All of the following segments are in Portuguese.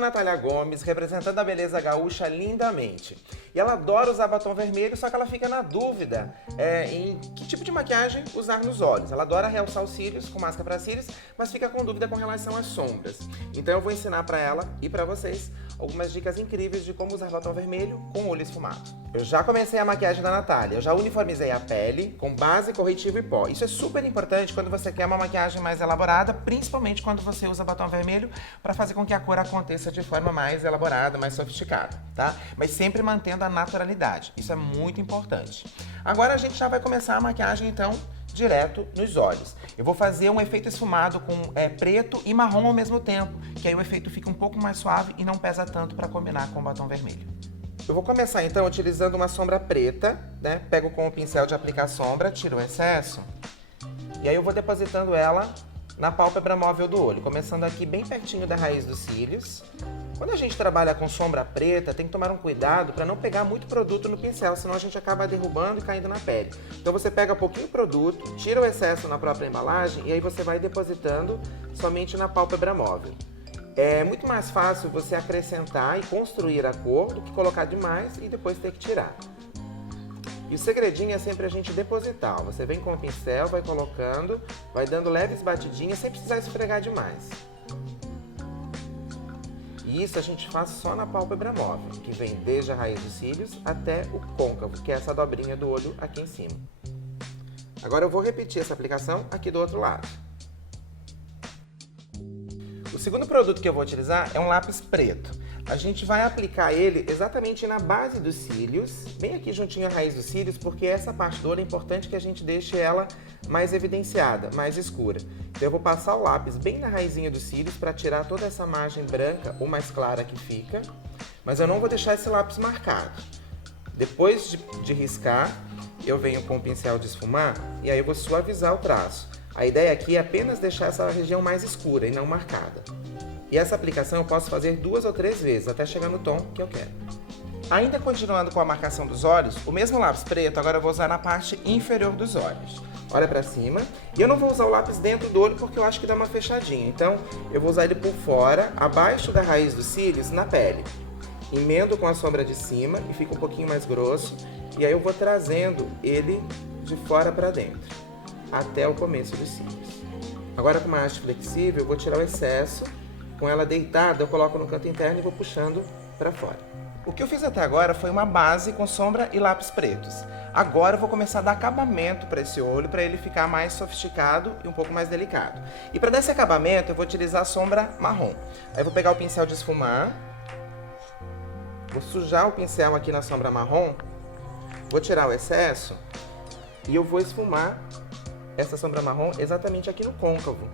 Natália Gomes, representando a beleza gaúcha lindamente. E ela adora usar batom vermelho, só que ela fica na dúvida em que tipo de maquiagem usar nos olhos. Ela adora realçar os cílios com máscara para cílios, mas fica com dúvida com relação às sombras. Então eu vou ensinar para ela e para vocês algumas dicas incríveis de como usar batom vermelho com olho esfumado. Eu já comecei a maquiagem da Natália, eu já uniformizei a pele com base, corretivo e pó. Isso é super importante quando você quer uma maquiagem mais elaborada, principalmente quando você usa batom vermelho para fazer com que a cor aconteça de forma mais elaborada, mais sofisticada, tá? Mas sempre mantendo a naturalidade, isso é muito importante. Agora a gente já vai começar a maquiagem então direto nos olhos. Eu vou fazer um efeito esfumado com preto e marrom ao mesmo tempo, que aí o efeito fica um pouco mais suave e não pesa tanto para combinar com o batom vermelho. Eu vou começar então utilizando uma sombra preta, né? Pego com o pincel de aplicar sombra, tiro o excesso e aí eu vou depositando ela na pálpebra móvel do olho, começando aqui bem pertinho da raiz dos cílios. Quando a gente trabalha com sombra preta, tem que tomar um cuidado para não pegar muito produto no pincel, senão a gente acaba derrubando e caindo na pele. Então você pega pouquinho produto, tira o excesso na própria embalagem e aí você vai depositando somente na pálpebra móvel. É muito mais fácil você acrescentar e construir a cor do que colocar demais e depois ter que tirar. E o segredinho é sempre a gente depositar. Você vem com o pincel, vai colocando, vai dando leves batidinhas sem precisar esfregar demais. E isso a gente faz só na pálpebra móvel, que vem desde a raiz dos cílios até o côncavo, que é essa dobrinha do olho aqui em cima. Agora eu vou repetir essa aplicação aqui do outro lado. O segundo produto que eu vou utilizar é um lápis preto. A gente vai aplicar ele exatamente na base dos cílios, bem aqui juntinho à raiz dos cílios, porque essa parte do olho é importante que a gente deixe ela mais evidenciada, mais escura. Então eu vou passar o lápis bem na raizinha dos cílios para tirar toda essa margem branca ou mais clara que fica, mas eu não vou deixar esse lápis marcado. Depois de riscar, eu venho com o pincel de esfumar e aí eu vou suavizar o traço. A ideia aqui é apenas deixar essa região mais escura e não marcada. E essa aplicação eu posso fazer 2 ou 3 vezes, até chegar no tom que eu quero. Ainda continuando com a marcação dos olhos, o mesmo lápis preto agora eu vou usar na parte inferior dos olhos. Olha pra cima. E eu não vou usar o lápis dentro do olho porque eu acho que dá uma fechadinha. Então eu vou usar ele por fora, abaixo da raiz dos cílios, na pele. Emendo com a sombra de cima e fica um pouquinho mais grosso. E aí eu vou trazendo ele de fora pra dentro, até o começo dos cílios. Agora com uma haste flexível eu vou tirar o excesso. Com ela deitada, eu coloco no canto interno e vou puxando para fora. O que eu fiz até agora foi uma base com sombra e lápis pretos. Agora eu vou começar a dar acabamento para esse olho, para ele ficar mais sofisticado e um pouco mais delicado. E para dar esse acabamento, eu vou utilizar a sombra marrom. Aí eu vou pegar o pincel de esfumar, vou sujar o pincel aqui na sombra marrom, vou tirar o excesso e eu vou esfumar essa sombra marrom exatamente aqui no côncavo,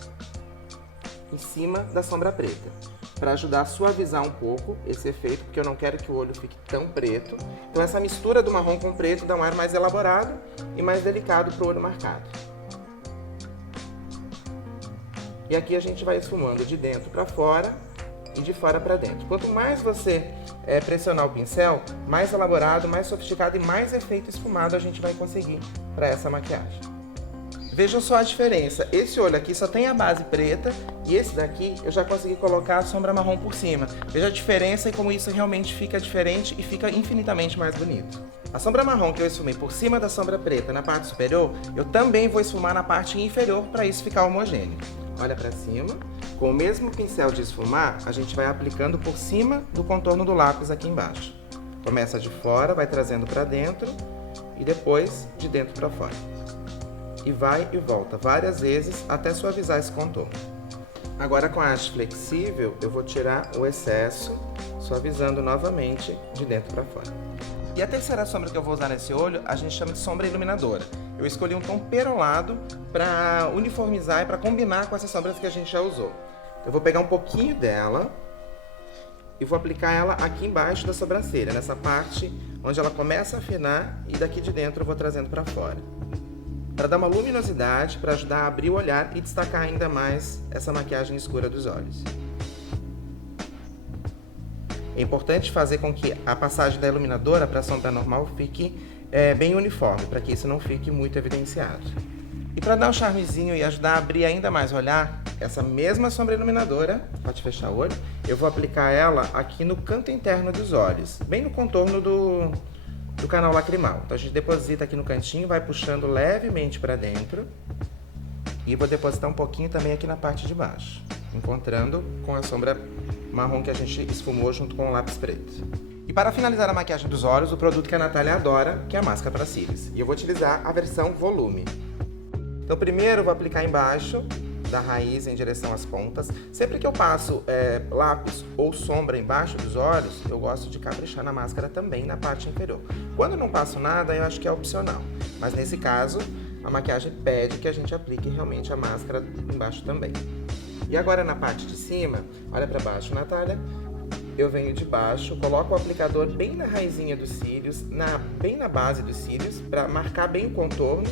em cima da sombra preta, para ajudar a suavizar um pouco esse efeito, porque eu não quero que o olho fique tão preto. Então essa mistura do marrom com o preto dá um ar mais elaborado e mais delicado para o olho marcado. E aqui a gente vai esfumando de dentro para fora e de fora para dentro. Quanto mais você pressionar o pincel, mais elaborado, mais sofisticado e mais efeito esfumado a gente vai conseguir para essa maquiagem. Vejam só a diferença, esse olho aqui só tem a base preta e esse daqui eu já consegui colocar a sombra marrom por cima. Veja a diferença e como isso realmente fica diferente e fica infinitamente mais bonito. A sombra marrom que eu esfumei por cima da sombra preta na parte superior, eu também vou esfumar na parte inferior para isso ficar homogêneo. Olha para cima, com o mesmo pincel de esfumar, a gente vai aplicando por cima do contorno do lápis aqui embaixo. Começa de fora, vai trazendo para dentro e depois de dentro para fora. E vai e volta várias vezes até suavizar esse contorno. Agora com a haste flexível eu vou tirar o excesso, suavizando novamente de dentro para fora. E a terceira sombra que eu vou usar nesse olho a gente chama de sombra iluminadora. Eu escolhi um tom perolado para uniformizar e para combinar com essas sombras que a gente já usou. Eu vou pegar um pouquinho dela e vou aplicar ela aqui embaixo da sobrancelha, nessa parte onde ela começa a afinar e daqui de dentro eu vou trazendo para fora, para dar uma luminosidade, para ajudar a abrir o olhar e destacar ainda mais essa maquiagem escura dos olhos. É importante fazer com que a passagem da iluminadora para a sombra normal fique bem uniforme, para que isso não fique muito evidenciado. E para dar um charmezinho e ajudar a abrir ainda mais o olhar, essa mesma sombra iluminadora, pode fechar o olho, eu vou aplicar ela aqui no canto interno dos olhos, bem no contorno do canal lacrimal. Então a gente deposita aqui no cantinho, vai puxando levemente para dentro e vou depositar um pouquinho também aqui na parte de baixo, encontrando com a sombra marrom que a gente esfumou junto com o lápis preto. E para finalizar a maquiagem dos olhos, o produto que a Natália adora, que é a máscara para cílios. E eu vou utilizar a versão volume. Então primeiro eu vou aplicar embaixo da raiz em direção às pontas. Sempre que eu passo lápis ou sombra embaixo dos olhos, eu gosto de caprichar na máscara também na parte inferior. Quando eu não passo nada, eu acho que é opcional. Mas nesse caso, a maquiagem pede que a gente aplique realmente a máscara embaixo também. E agora na parte de cima, olha para baixo, Natália. Eu venho de baixo, coloco o aplicador bem na raizinha dos cílios, bem na base dos cílios, para marcar bem o contorno.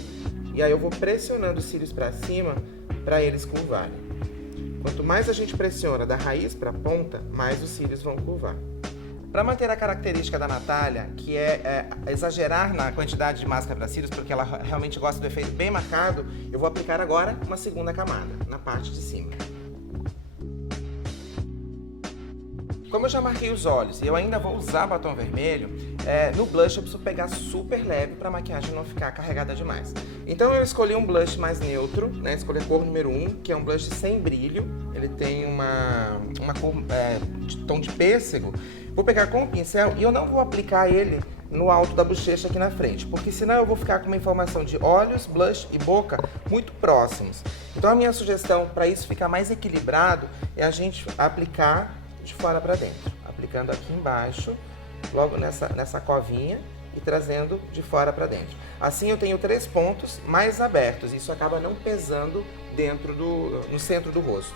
E aí eu vou pressionando os cílios para cima, para eles curvarem. Quanto mais a gente pressiona da raiz para a ponta, mais os cílios vão curvar. Para manter a característica da Natália, que é exagerar na quantidade de máscara para cílios, porque ela realmente gosta do efeito bem marcado, eu vou aplicar agora uma segunda camada, na parte de cima. Como eu já marquei os olhos e eu ainda vou usar batom vermelho, no blush eu preciso pegar super leve para a maquiagem não ficar carregada demais. Então eu escolhi um blush mais neutro, né? Escolhi a cor número 1, que é um blush sem brilho. Ele tem uma cor de tom de pêssego. Vou pegar com o pincel e eu não vou aplicar ele no alto da bochecha aqui na frente, porque senão eu vou ficar com uma informação de olhos, blush e boca muito próximos. Então a minha sugestão para isso ficar mais equilibrado é a gente aplicar de fora para dentro, aplicando aqui embaixo, logo nessa covinha e trazendo de fora para dentro. Assim eu tenho 3 pontos mais abertos, isso acaba não pesando no centro do rosto.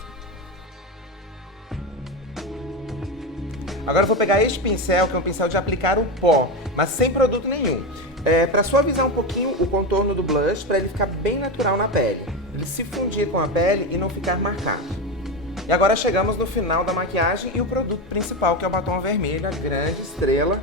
Agora eu vou pegar este pincel, que é um pincel de aplicar o pó, mas sem produto nenhum. Para suavizar um pouquinho o contorno do blush, para ele ficar bem natural na pele. Ele se fundir com a pele e não ficar marcado. E agora chegamos no final da maquiagem e o produto principal, que é o batom vermelho, a grande estrela,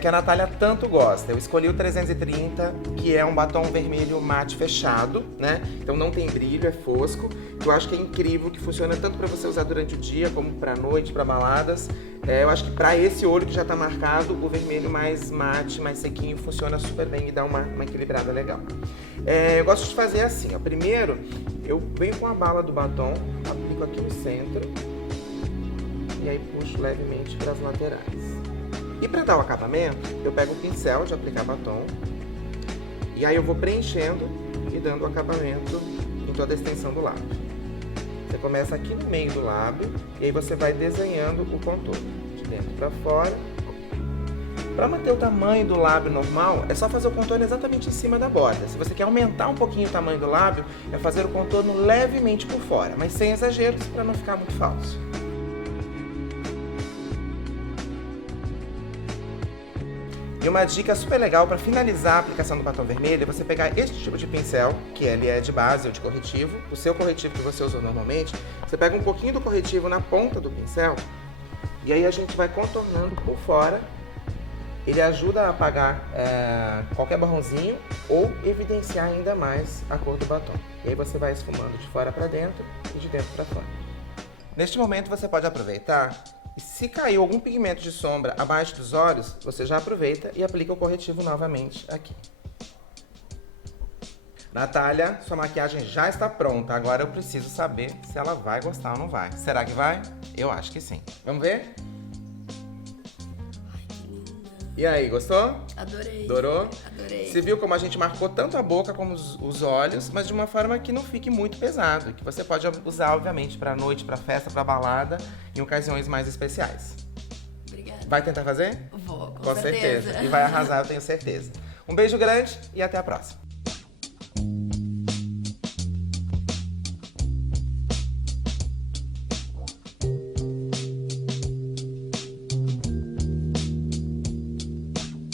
que a Natália tanto gosta. Eu escolhi o 330, que é um batom vermelho mate fechado, né? Então não tem brilho, é fosco. Eu acho que é incrível, que funciona tanto para você usar durante o dia, como para noite, para baladas. Eu acho que para esse olho que já está marcado, o vermelho mais mate, mais sequinho, funciona super bem e dá uma equilibrada legal. Eu gosto de fazer assim, ó. Primeiro, eu venho com a bala do batom, aplico aqui no centro e aí puxo levemente para as laterais. E para dar o acabamento, eu pego o pincel de aplicar batom e aí eu vou preenchendo e dando o acabamento em toda a extensão do lábio. Você começa aqui no meio do lábio e aí você vai desenhando o contorno, de dentro para fora. Para manter o tamanho do lábio normal, é só fazer o contorno exatamente em cima da borda. Se você quer aumentar um pouquinho o tamanho do lábio, é fazer o contorno levemente por fora, mas sem exageros para não ficar muito falso. E uma dica super legal para finalizar a aplicação do batom vermelho é você pegar este tipo de pincel, que ele é de base ou de corretivo, o seu corretivo que você usa normalmente, você pega um pouquinho do corretivo na ponta do pincel e aí a gente vai contornando por fora. Ele ajuda a apagar qualquer borrãozinho ou evidenciar ainda mais a cor do batom. E aí você vai esfumando de fora para dentro e de dentro para fora. Neste momento você pode aproveitar e se caiu algum pigmento de sombra abaixo dos olhos, você já aproveita e aplica o corretivo novamente aqui. Natália, sua maquiagem já está pronta. Agora eu preciso saber se ela vai gostar ou não vai. Será que vai? Eu acho que sim. Vamos ver? E aí, gostou? Adorei. Adorou? Adorei. Você viu como a gente marcou tanto a boca como os olhos, mas de uma forma que não fique muito pesado, que você pode usar, obviamente, para noite, para festa, para balada, em ocasiões mais especiais. Obrigada. Vai tentar fazer? Vou, Com certeza. E vai arrasar, eu tenho certeza. Um beijo grande e até a próxima.